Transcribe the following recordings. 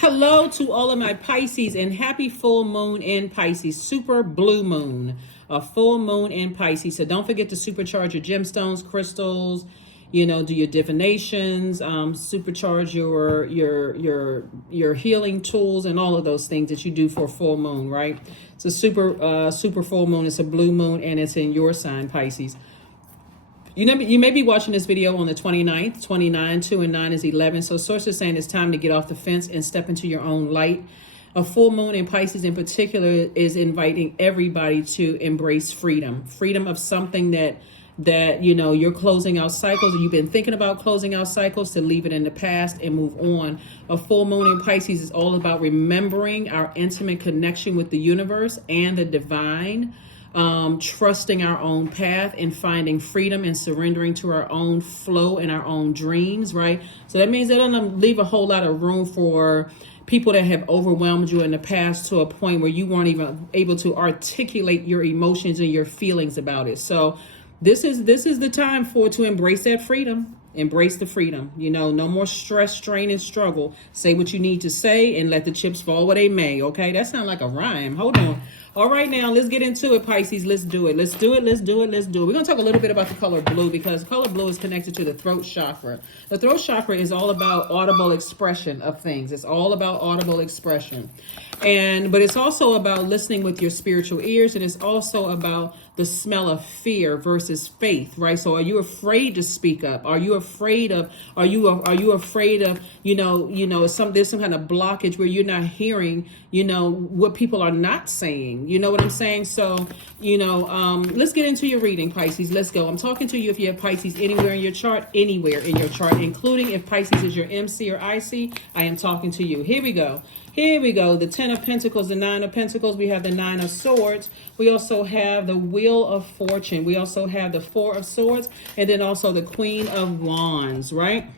Hello to all of my Pisces and happy full moon in Pisces, super blue moon, a full moon in Pisces. So don't forget to supercharge your gemstones, crystals, do your divinations, supercharge your healing tools and all of those things that you do for a full moon, right? It's a super full moon. It's a blue moon and it's in your sign, Pisces. You may be watching this video on the 29th, 29, 2 and 9 is 11. So source is saying it's time to get off the fence and step into your own light. A full moon in Pisces in particular is inviting everybody to embrace freedom. Freedom of something that you're closing out cycles, or you've been thinking about closing out cycles, to leave it in the past and move on. A full moon in Pisces is all about remembering our intimate connection with the universe and the divine. Trusting our own path and finding freedom and surrendering to our own flow and our own dreams, right? So that means that doesn't leave a whole lot of room for people that have overwhelmed you in the past to a point where you weren't even able to articulate your emotions and your feelings about it. So this is the time to embrace that freedom. Embrace the freedom. No more stress, strain, and struggle. Say what you need to say and let the chips fall where they may. Okay, that sounds like a rhyme. Hold on. All right, now let's get into it, Pisces. Let's do it. Let's do it. Let's do it. Let's do it. We're going to talk a little bit about the color blue, because color blue is connected to the throat chakra. The throat chakra is all about audible expression of things. It's all about audible expression. But it's also about listening with your spiritual ears, and it's also about the smell of fear versus faith, right? So are you afraid to speak up? Are you afraid of there's some kind of blockage where you're not hearing what people are not saying? You know what I'm saying? So let's get into your reading, Pisces. Let's go. I'm talking to you if you have Pisces anywhere in your chart, including if Pisces is your MC or IC. I am talking to you. Here we go. The 10 of Pentacles, the 9 of Pentacles. We have the 9 of Swords. We also have the Wheel of Fortune. We also have the 4 of Swords. And then also the Queen of Wands, right?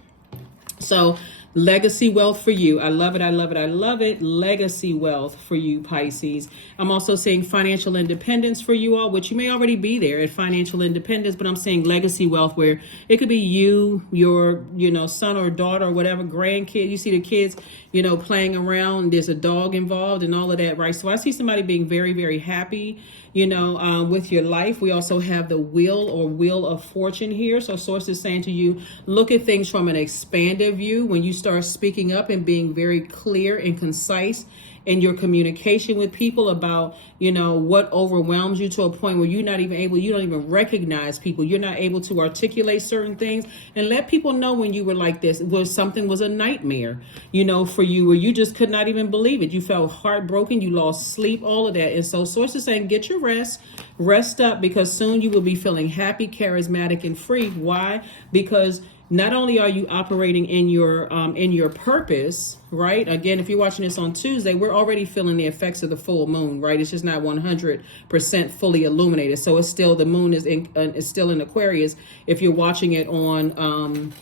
So legacy wealth for you. I love it. I love it. I love it. Legacy wealth for you, Pisces. I'm also saying financial independence for you all, which you may already be there at financial independence, but I'm saying legacy wealth, where it could be you, your, son or daughter or whatever, grandkid. You see the kids, playing around. There's a dog involved and all of that, right? So I see somebody being very, very happy, with your life. We also have the Wheel of Fortune here. So source is saying to you, look at things from an expanded view. When you start speaking up and being very clear and concise in your communication with people about, what overwhelms you to a point where you don't even recognize people. You're not able to articulate certain things, and let people know when you were like this, something was a nightmare, for you, where you just could not even believe it. You felt heartbroken, you lost sleep, all of that. And so source is saying, get your rest up, because soon you will be feeling happy, charismatic, and free. Why? Because not only are you operating in your purpose, right? Again, if you're watching this on Tuesday, we're already feeling the effects of the full moon, right? It's just not 100% fully illuminated. So it's still, the moon is still in Aquarius if you're watching it on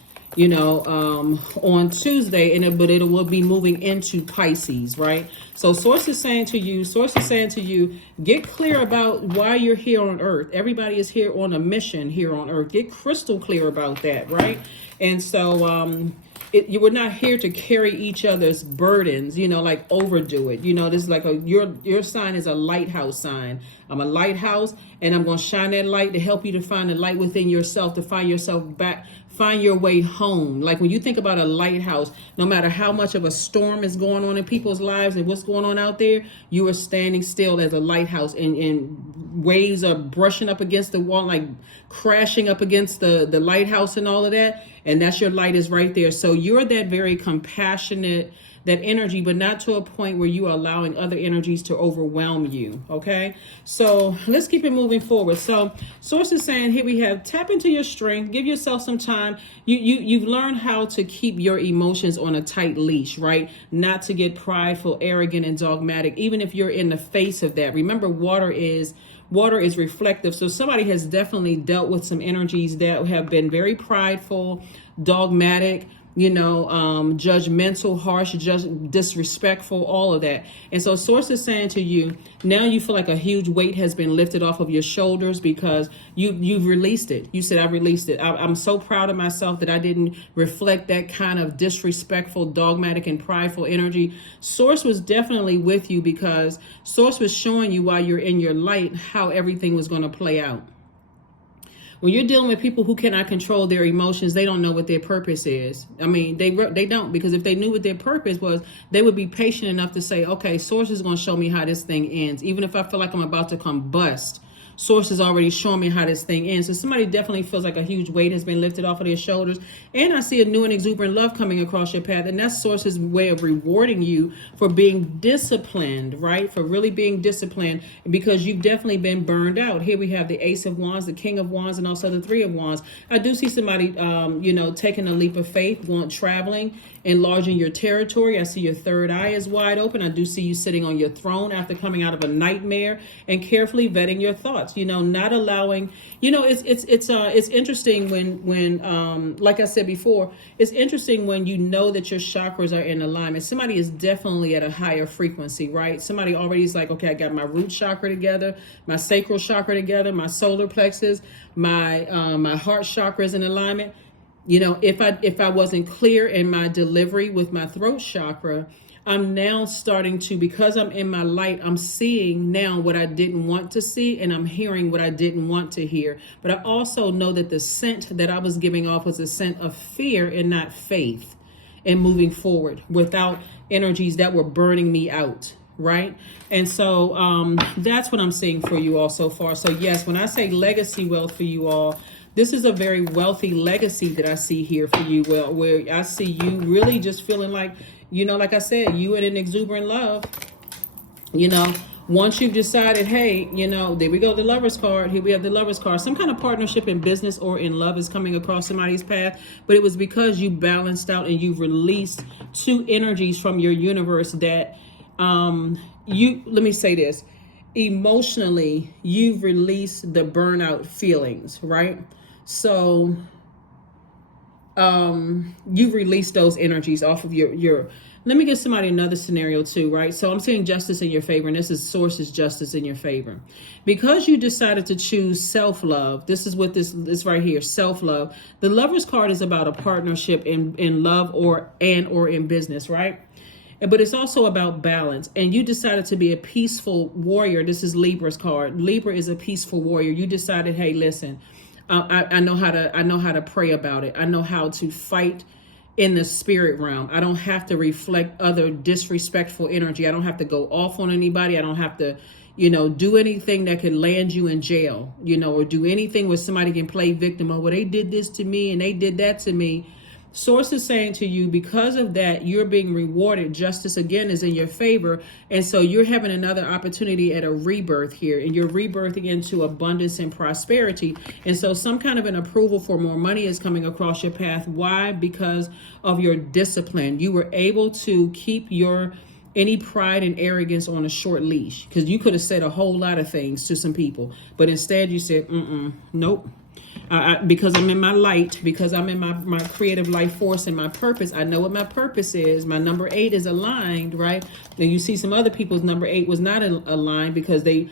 Tuesday, but it will be moving into Pisces, right? So source is saying to you, get clear about why you're here on earth. Everybody is here on a mission here on earth. Get crystal clear about that, right? And so you were not here to carry each other's burdens, like overdo it. This is like your sign is a lighthouse sign. I'm a lighthouse, and I'm going to shine that light to help you to find the light within yourself, to find yourself back, find your way home. Like when you think about a lighthouse, no matter how much of a storm is going on in people's lives and what's going on out there, you are standing still as a lighthouse, and waves are brushing up against the wall, like crashing up against the lighthouse and all of that. And that's your light is right there. So you're that very compassionate, that energy, but not to a point where you are allowing other energies to overwhelm you. Okay, so let's keep it moving forward. So source is saying here we have, tap into your strength, give yourself some time. You've learned how to keep your emotions on a tight leash, right? Not to get prideful, arrogant, and dogmatic, even if you're in the face of that. Remember, water is reflective. So somebody has definitely dealt with some energies that have been very prideful, dogmatic, judgmental, harsh, just disrespectful, all of that. And so source is saying to you, now you feel like a huge weight has been lifted off of your shoulders because you've released it. You said, I released it. I'm so proud of myself that I didn't reflect that kind of disrespectful, dogmatic, and prideful energy. Source was definitely with you because source was showing you while you're in your light how everything was going to play out. When you're dealing with people who cannot control their emotions, they don't know what their purpose is. I mean, they don't, because if they knew what their purpose was, they would be patient enough to say, okay, source is going to show me how this thing ends. Even if I feel like I'm about to combust, source is already showing me how this thing ends. So somebody definitely feels like a huge weight has been lifted off of their shoulders. And I see a new and exuberant love coming across your path. And that's source's way of rewarding you for being disciplined, right? For really being disciplined, because you've definitely been burned out. Here we have the Ace of Wands, the King of Wands, and also the Three of Wands. I do see somebody, taking a leap of faith, traveling, enlarging your territory. I see your third eye is wide open. I do see you sitting on your throne after coming out of a nightmare and carefully vetting your thoughts, not allowing, it's interesting when like I said before, it's interesting when you know that your chakras are in alignment. Somebody is definitely at a higher frequency, right? Somebody already is like, okay, I got my root chakra together, my sacral chakra together, my solar plexus, my heart chakra is in alignment. If I wasn't clear in my delivery with my throat chakra, I'm now starting to, because I'm in my light, I'm seeing now what I didn't want to see, and I'm hearing what I didn't want to hear. But I also know that the scent that I was giving off was a scent of fear and not faith, and moving forward without energies that were burning me out. Right. And so that's what I'm seeing for you all so far. So yes, when I say legacy wealth for you all, this is a very wealthy legacy that I see here for you. Well, where I see you really just feeling like, like I said, you in an exuberant love, once you've decided, hey, there we go, the Lover's card. Here we have the Lover's card. Some kind of partnership in business or in love is coming across somebody's path, but it was because you balanced out and you've released two energies from your universe that let me say this, emotionally, you've released the burnout feelings, right? So, you've released those energies off of your, let me give somebody another scenario too, right? So I'm seeing justice in your favor, and this is source's justice in your favor. Because you decided to choose self-love, this is what this right here, self-love. The Lover's card is about a partnership in love or in business, right? But it's also about balance. And you decided to be a peaceful warrior. This is Libra's card. Libra is a peaceful warrior. You decided, hey, listen, I know how to pray about it. I know how to fight in the spirit realm. I don't have to reflect other disrespectful energy. I don't have to go off on anybody. I don't have to, do anything that could land you in jail, or do anything where somebody can play victim. Oh, well, they did this to me and they did that to me. Source is saying to you, because of that, you're being rewarded. Justice, again, is in your favor. And so you're having another opportunity at a rebirth here. And you're rebirthing into abundance and prosperity. And so some kind of an approval for more money is coming across your path. Why? Because of your discipline. You were able to keep any pride and arrogance on a short leash. Because you could have said a whole lot of things to some people. But instead you said, nope. Because I'm in my light, because I'm in my creative life force and my purpose, I know what my purpose is. My number 8 is aligned, right? And you see some other people's number 8 was not aligned because a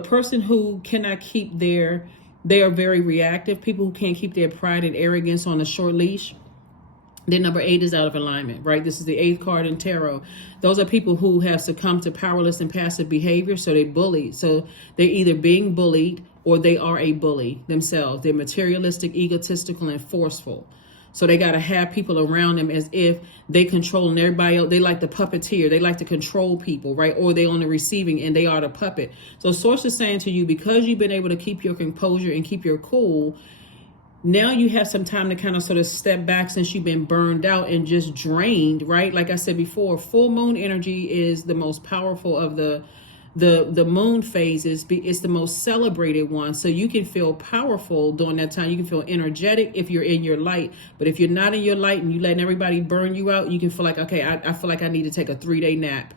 person who cannot keep they are very reactive. People who can't keep their pride and arrogance on a short leash, their number 8 is out of alignment, right? This is the 8th card in tarot. Those are people who have succumbed to powerless and passive behavior. So they bully. So they're either being bullied or they are a bully themselves. They're materialistic, egotistical, and forceful. So they got to have people around them as if they controlling everybody else. They like the puppeteer. They like to control people, right? Or they on the receiving end, they are the puppet. So source is saying to you, because you've been able to keep your composure and keep your cool, now you have some time to kind of sort of step back since you've been burned out and just drained, right? Like I said before, full moon energy is the most powerful of the moon phases. It's the most celebrated one. So you can feel powerful during that time. You can feel energetic if you're in your light. But if you're not in your light and you letting everybody burn you out, you can feel like, okay, I feel like I need to take a 3-day nap.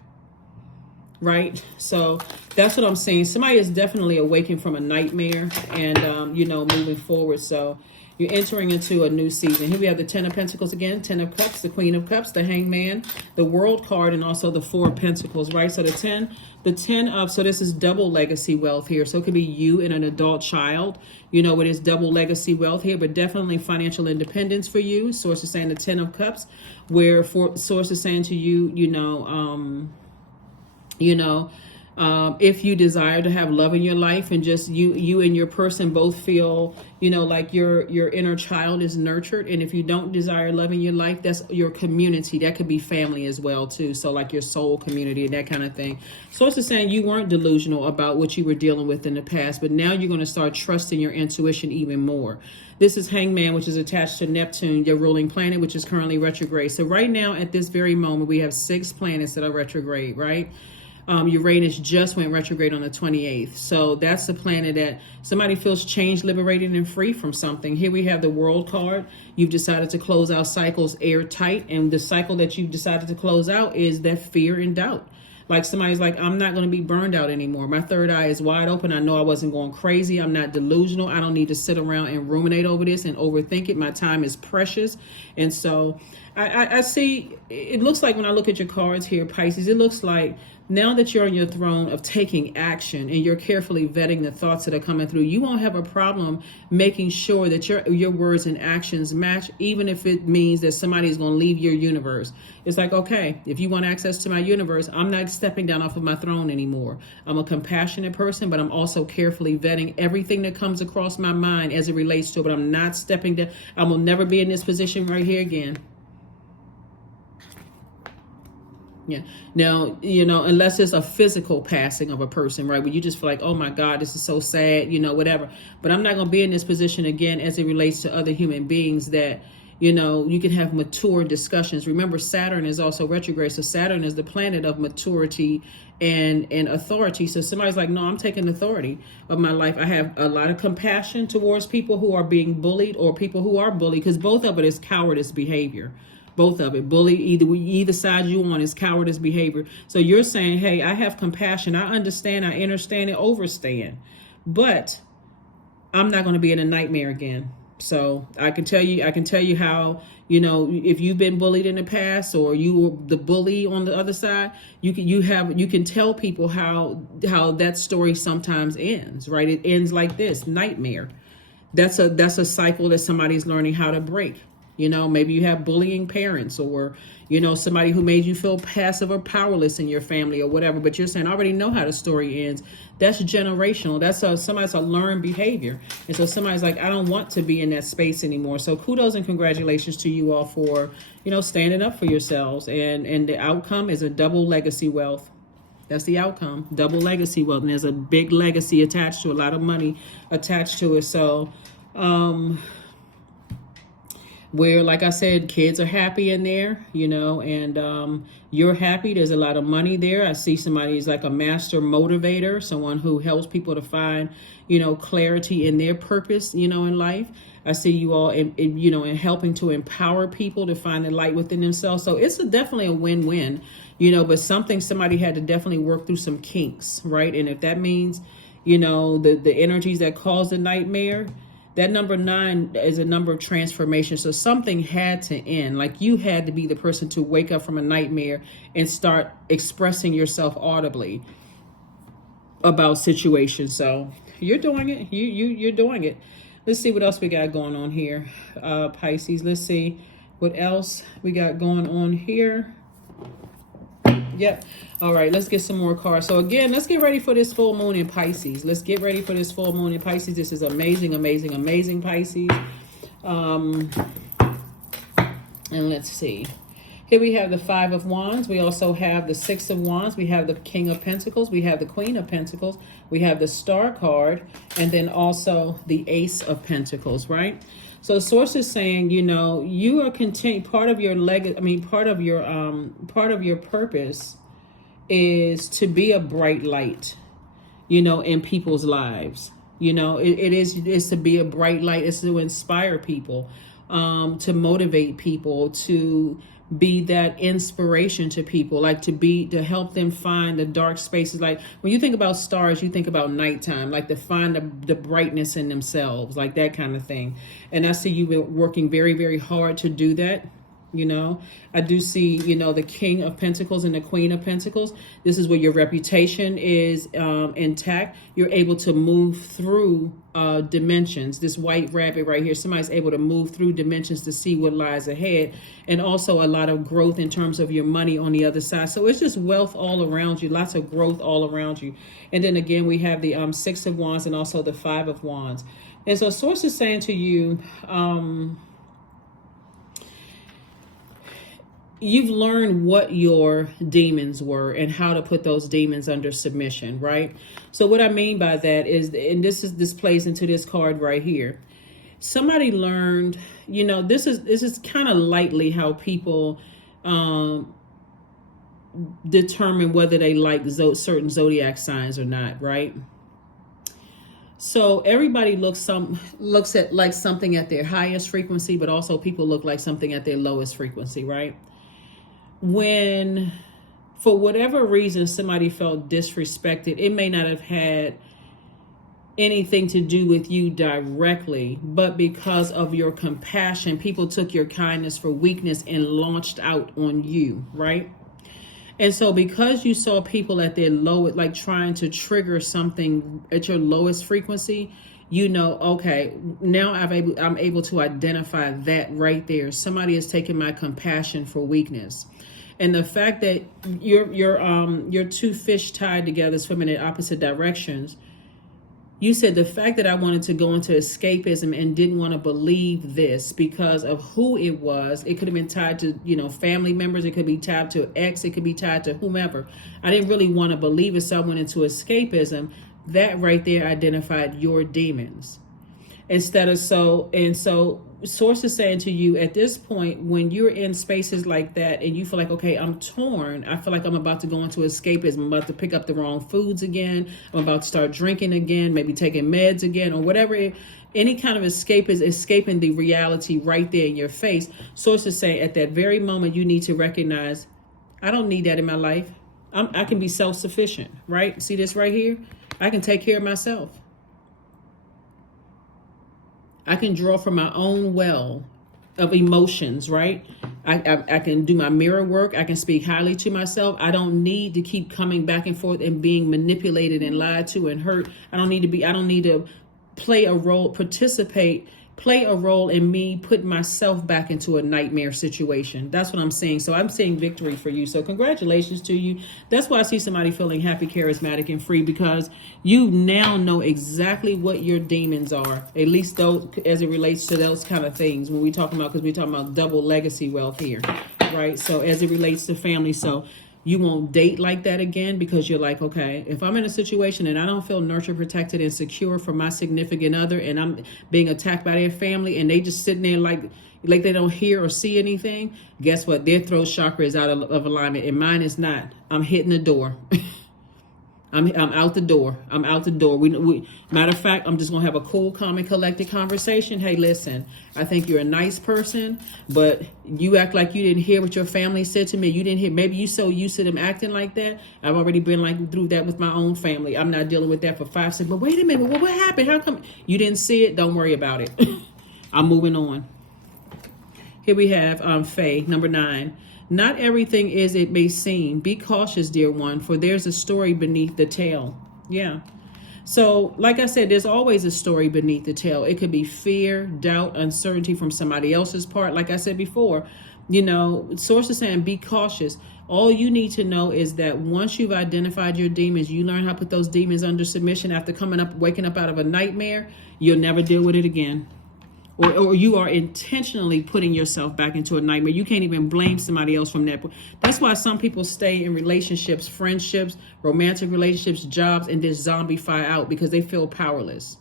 Right? So that's what I'm saying. Somebody is definitely awakened from a nightmare and, moving forward. So You're entering into a new season. Here we have the Ten of Pentacles again, Ten of Cups, the Queen of Cups, the Hangman, the World card, and also the Four of Pentacles, right? So the 10 of, so this is double legacy wealth here. So it could be you and an adult child, you know, with this double legacy wealth here, but definitely financial independence for you. Source is saying the 10 of Cups, where source is saying to you, if you desire to have love in your life and just you and your person both feel, like your inner child is nurtured. And if you don't desire love in your life, that's your community. That could be family as well too. So like your soul community and that kind of thing. So it's just saying you weren't delusional about what you were dealing with in the past, but now you're going to start trusting your intuition even more. This is Hangman, which is attached to Neptune, your ruling planet, which is currently retrograde. So right now at this very moment, we have 6 planets that are retrograde, right? Uranus just went retrograde on the 28th. So that's the planet that somebody feels changed, liberated, and free from something. Here we have the World card. You've decided to close out cycles airtight. And the cycle that you've decided to close out is that fear and doubt. Like somebody's like, I'm not going to be burned out anymore. My third eye is wide open. I know I wasn't going crazy. I'm not delusional. I don't need to sit around and ruminate over this and overthink it. My time is precious. And so I see, it looks like when I look at your cards here, Pisces, it looks like now that you're on your throne of taking action and you're carefully vetting the thoughts that are coming through, you won't have a problem making sure that your words and actions match, even if it means that somebody's going to leave your universe. It's like, okay, if you want access to my universe, I'm not stepping down off of my throne anymore. I'm a compassionate person, but I'm also carefully vetting everything that comes across my mind as it relates to it. But I'm not stepping down. I will never be in this position right here again. Yeah. Now, unless it's a physical passing of a person, right? Where you just feel like, oh my God, this is so sad, whatever. But I'm not going to be in this position again as it relates to other human beings that, you can have mature discussions. Remember, Saturn is also retrograde. So Saturn is the planet of maturity and authority. So somebody's like, no, I'm taking authority of my life. I have a lot of compassion towards people who are being bullied or people who are bullied, because both of it is cowardice behavior. Both of it. Bully, either side you on is cowardice behavior. So you're saying, hey, I have compassion. I understand. I understand and overstand. But I'm not going to be in a nightmare again. So I can tell you how, if you've been bullied in the past or you were the bully on the other side, you can tell people how that story sometimes ends, right? It ends like this, nightmare. That's a cycle that somebody's learning how to break. Maybe you have bullying parents or, somebody who made you feel passive or powerless in your family or whatever. But you're saying, I already know how the story ends. That's generational. That's somebody's a learned behavior. And so somebody's like, I don't want to be in that space anymore. So kudos and congratulations to you all for, standing up for yourselves. And the outcome is a double legacy wealth. That's the outcome. Double legacy wealth. And there's a big legacy attached to a lot of money attached to it. So, where, like I said, kids are happy in there, and you're happy. There's a lot of money there. I see somebody who's like a master motivator, someone who helps people to find, clarity in their purpose, in life. I see you all, in helping to empower people to find the light within themselves. So it's definitely a win-win, but somebody had to definitely work through some kinks, right? And if that means, the energies that cause the nightmare, that number 9 is a number of transformation. So something had to end. Like you had to be the person to wake up from a nightmare and start expressing yourself audibly about situations. So you're doing it. You're doing it. Let's see what else we got going on here, Pisces. Let's see what else we got going on here. Yep. All right, let's get some more cards. So again, let's get ready for this full moon in Pisces. Let's get ready for this full moon in Pisces. This is amazing, amazing, amazing, Pisces. And let's see. Here we have the 5 of Wands. We also have the 6 of Wands. We have the King of Pentacles. We have the Queen of Pentacles. We have the Star card. And then also the Ace of Pentacles, right? So source is saying, you are part of your part of your purpose is to be a bright light, in people's lives. It is to be a bright light. It's to inspire people, to motivate people, to be that inspiration to people, like to help them find the dark spaces. Like when you think about stars, you think about nighttime, like to find the brightness in themselves, like that kind of thing. And I see you working very, very hard to do that. I do see, the King of Pentacles and the Queen of Pentacles. This is where your reputation is intact. You're able to move through dimensions. This white rabbit right here, somebody's able to move through dimensions to see what lies ahead. And also a lot of growth in terms of your money on the other side. So it's just wealth all around you, lots of growth all around you. And then again, we have the Six of Wands and also the Five of Wands. And so Source is saying to you, you've learned what your demons were and how to put those demons under submission, right? So what I mean by that is, and this plays into this card right here. Somebody learned, this is kind of lightly how people determine whether they like certain zodiac signs or not, right? So everybody looks at like something at their highest frequency, but also people look like something at their lowest frequency, right? When, for whatever reason, somebody felt disrespected, it may not have had anything to do with you directly, but because of your compassion, people took your kindness for weakness and launched out on you, right? And so because you saw people at their lowest, like trying to trigger something at your lowest frequency, okay, now I'm able to identify that right there. Somebody has taken my compassion for weakness. And the fact that you're two fish tied together, swimming in opposite directions, you said the fact that I wanted to go into escapism and didn't want to believe this because of who it was. It could have been tied to, family members. It could be tied to ex. It could be tied to whomever. I didn't really want to believe it, so I went into escapism. That right there identified your demons. So Source is saying to you at this point, when you're in spaces like that and you feel like, okay, I'm torn. I feel like I'm about to go into escapism. I'm about to pick up the wrong foods again. I'm about to start drinking again, maybe taking meds again or whatever. Any kind of escape is escaping the reality right there in your face. Source is saying at that very moment, you need to recognize, I don't need that in my life. I can be self-sufficient, right? See this right here? I can take care of myself. I can draw from my own well of emotions, right? I can do my mirror work. I can speak highly to myself. I don't need to keep coming back and forth and being manipulated and lied to and hurt. I don't need to play a role in me putting myself back into a nightmare situation. That's what I'm saying. So I'm saying victory for you. So congratulations to you. That's why I see somebody feeling happy, charismatic, and free, because you now know exactly what your demons are, at least those as it relates to those kind of things when we're talking about double legacy wealth here, right? So as it relates to family. So you won't date like that again because you're like, okay, if I'm in a situation and I don't feel nurtured, protected, and secure from my significant other and I'm being attacked by their family and they just sitting there like they don't hear or see anything, guess what? Their throat chakra is out of alignment and mine is not. I'm hitting the door. I'm out the door. I'm out the door. We matter of fact, I'm just going to have a cool, calm, and collected conversation. Hey, listen, I think you're a nice person, but you act like you didn't hear what your family said to me. You didn't hear. Maybe you so used to them acting like that. I've already been through that with my own family. I'm not dealing with that for 5 seconds. But wait a minute. What happened? How come you didn't see it? Don't worry about it. I'm moving on. Here we have Faye, number 9. Not everything is it may seem. Be cautious, dear one, for there's a story beneath the tale. Yeah. So, like I said, there's always a story beneath the tale. It could be fear, doubt, uncertainty from somebody else's part. Like I said before, Source is saying be cautious. All you need to know is that once you've identified your demons, you learn how to put those demons under submission after waking up out of a nightmare, you'll never deal with it again. Or you are intentionally putting yourself back into a nightmare. You can't even blame somebody else from that. That's why some people stay in relationships, friendships, romantic relationships, jobs, and just zombify out because they feel powerless.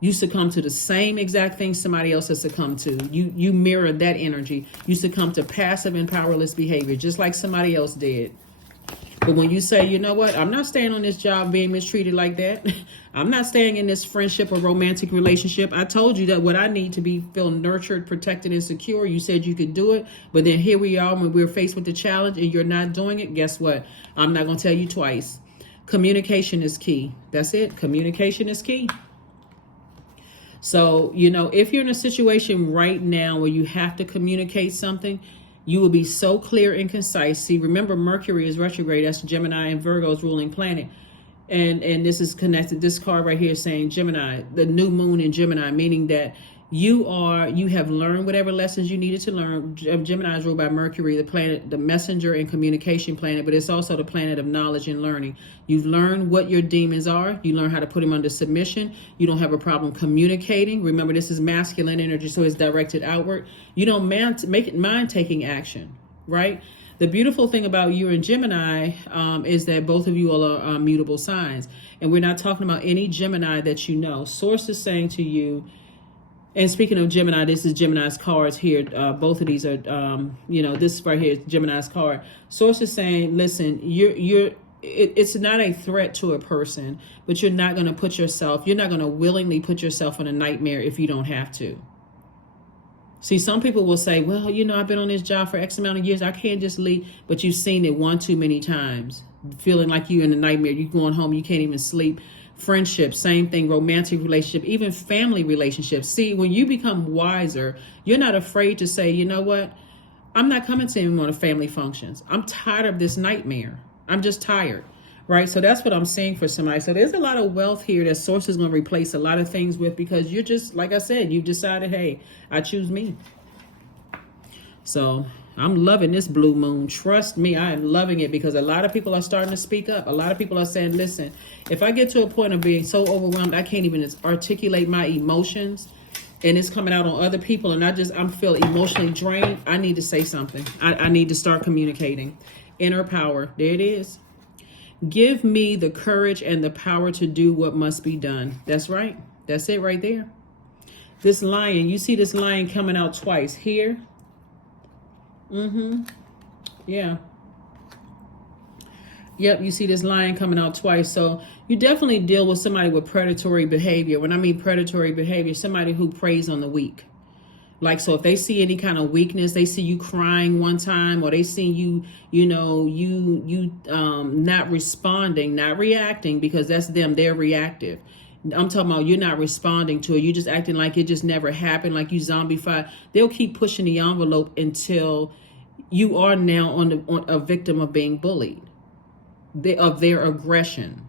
You succumb to the same exact thing somebody else has succumbed to. You mirror that energy. You succumb to passive and powerless behavior, just like somebody else did. But when you say, you know what, I'm not staying on this job being mistreated like that. I'm not staying in this friendship or romantic relationship. I told you that what I need to be feel nurtured, protected, and secure. You said you could do it. But then here we are when we're faced with the challenge and you're not doing it. Guess what? I'm not going to tell you twice. Communication is key. That's it. Communication is key. So, you know, if you're in a situation right now where you have to communicate something, you will be so clear and concise. See, remember, Mercury is retrograde. That's Gemini and Virgo's ruling planet. And this is connected. This card right here is saying Gemini, the new moon in Gemini, meaning that you have learned whatever lessons you needed to learn. Gemini is ruled by Mercury, the planet, the messenger and communication planet, but it's also the planet of knowledge and learning. You've learned what your demons are. You learn how to put them under submission. You don't have a problem communicating. Remember, this is masculine energy, so it's directed outward. You don't mind taking action, right? The beautiful thing about you and Gemini is that both of you are mutable signs. And we're not talking about any Gemini that you know. Source is saying to you, and speaking of Gemini, this is Gemini's cards here. Both of these are, this right here is Gemini's card. Source is saying, listen, it's not a threat to a person, but you're not going to willingly put yourself in a nightmare if you don't have to. See, some people will say, well, you know, I've been on this job for X amount of years. I can't just leave. But you've seen it one too many times, feeling like you're in a nightmare. You're going home, you can't even sleep. Friendship, same thing, romantic relationship, even family relationships. See, when you become wiser, you're not afraid to say, you know what? I'm not coming to any more family functions. I'm tired of this nightmare. I'm just tired, right? So that's what I'm saying for somebody. So there's a lot of wealth here that Source is going to replace a lot of things with, because you're just, like I said, you've decided, hey, I choose me. So I'm loving this blue moon. Trust me, I am loving it, because a lot of people are starting to speak up. A lot of people are saying, listen, if I get to a point of being so overwhelmed, I can't even articulate my emotions, and it's coming out on other people, and I'm feeling emotionally drained, I need to say something. I need to start communicating. Inner power. There it is. Give me the courage and the power to do what must be done. That's right. That's it right there. This lion, you see this lion coming out twice. Here. Yeah. Yep, you see this lion coming out twice. So you definitely deal with somebody with predatory behavior. When I mean predatory behavior, somebody who preys on the weak. Like, so if they see any kind of weakness, they see you crying one time, or they see you not responding, not reacting, because that's them, they're reactive. I'm talking about you're not responding to it. You're just acting like it just never happened, like you zombified. They'll keep pushing the envelope until you are now on a victim of being bullied, of their aggression.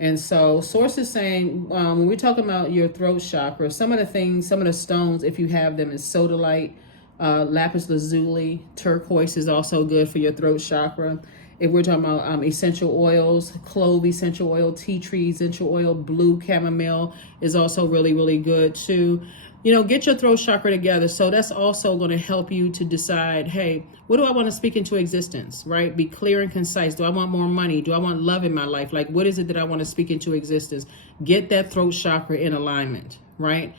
And so Source is saying, when we're talking about your throat chakra, some of the stones, if you have them, is sodalite, lapis lazuli, turquoise is also good for your throat chakra. If we're talking about essential oils, clove essential oil, tea tree essential oil, blue chamomile is also really, really good too. You know, get your throat chakra together. So that's also going to help you to decide, hey, what do I want to speak into existence, right? Be clear and concise. Do I want more money? Do I want love in my life? Like, what is it that I want to speak into existence? Get that throat chakra in alignment, right?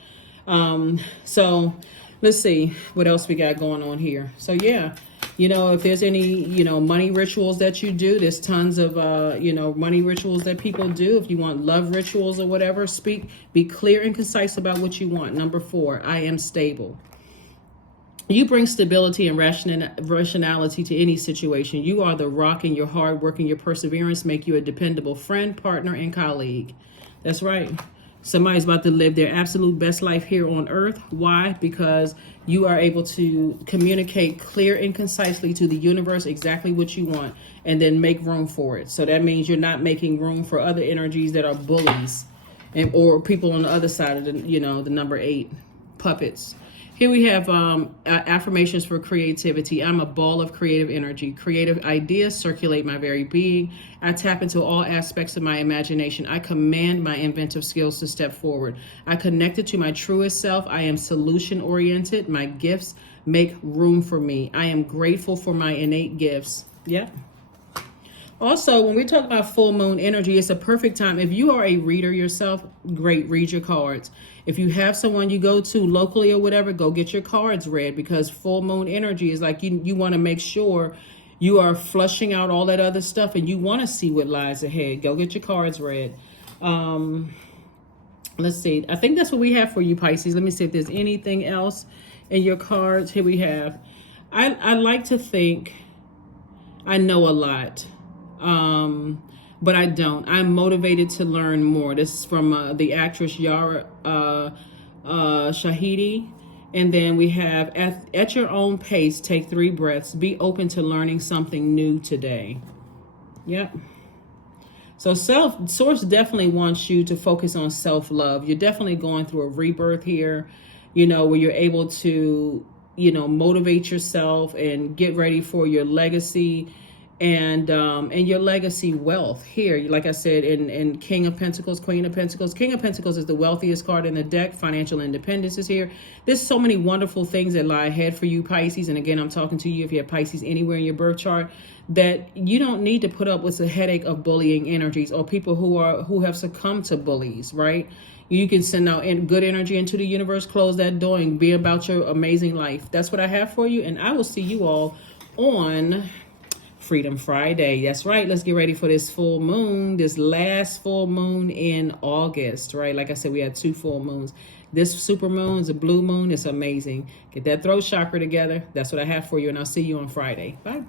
So let's see what else we got going on here. So yeah, you know, if there's any, money rituals that you do, there's tons of, money rituals that people do. If you want love rituals or whatever, be clear and concise about what you want. Number 4, I am stable. You bring stability and rationality to any situation. You are the rock, and your hard work and your perseverance make you a dependable friend, partner, and colleague. That's right. Somebody's about to live their absolute best life here on earth. Why? Because you are able to communicate clear and concisely to the universe exactly what you want, and then make room for it. So that means you're not making room for other energies that are bullies or people on the other side of the number 8, puppets. Here we have affirmations for creativity. I'm a ball of creative energy. Creative ideas circulate my very being. I tap into all aspects of my imagination. I command my inventive skills to step forward. I connected to my truest self. I am solution-oriented. My gifts make room for me. I am grateful for my innate gifts. Yep. Also, when we talk about full moon energy, it's a perfect time. If you are a reader yourself, great, read your cards. If you have someone you go to locally or whatever, go get your cards read, because full moon energy is like you want to make sure You are flushing out all that other stuff, and you want to see what lies ahead. Go get your cards read. Let's see. I think that's what we have for you, Pisces. Let me see if there's anything else in your cards. Here we have. I like to think I know a lot, but I don't. I'm motivated to learn more. This is from the actress Yara Shahidi. And then we have, at your own pace, take 3 breaths. Be open to learning something new today. Yep. So Source definitely wants you to focus on self-love. You're definitely going through a rebirth here, where you're able to, motivate yourself and get ready for your legacy and your legacy wealth here. Like I said, in King of Pentacles, Queen of Pentacles. King of Pentacles is the wealthiest card in the deck. Financial independence is here. There's so many wonderful things that lie ahead for you, Pisces. And again, I'm talking to you if you have Pisces anywhere in your birth chart, that you don't need to put up with the headache of bullying energies or people who have succumbed to bullies, right? You can send out good energy into the universe, close that door, and be about your amazing life. That's what I have for you. And I will see you all on Freedom Friday. That's right. Let's get ready for this full moon, this last full moon in August, right? Like I said, we had 2 full moons. This super moon is a blue moon. It's amazing. Get that throat chakra together. That's what I have for you. And I'll see you on Friday. Bye.